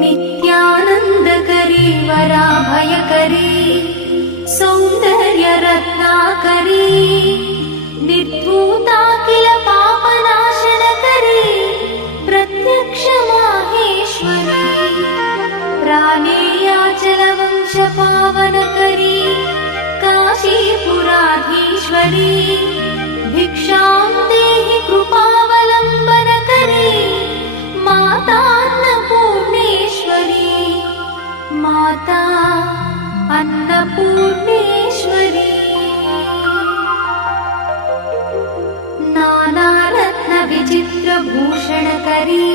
नित्यानन्दकरी वराभयकरी सौन्दर्यरत्नाकरी निर्धूताखिल पापनाशनकरी प्रत्यक्ष माहेश्वरी प्राणेयाचलवंशपावनकरी काशीपुराधीश्वरी भिक्षां देहि कृपावलम्बनकरी माता अन्नपूर्णेश्वरी माता अन्नपूर्णेश्वरी नानारत्नविचित्रभूषणकरी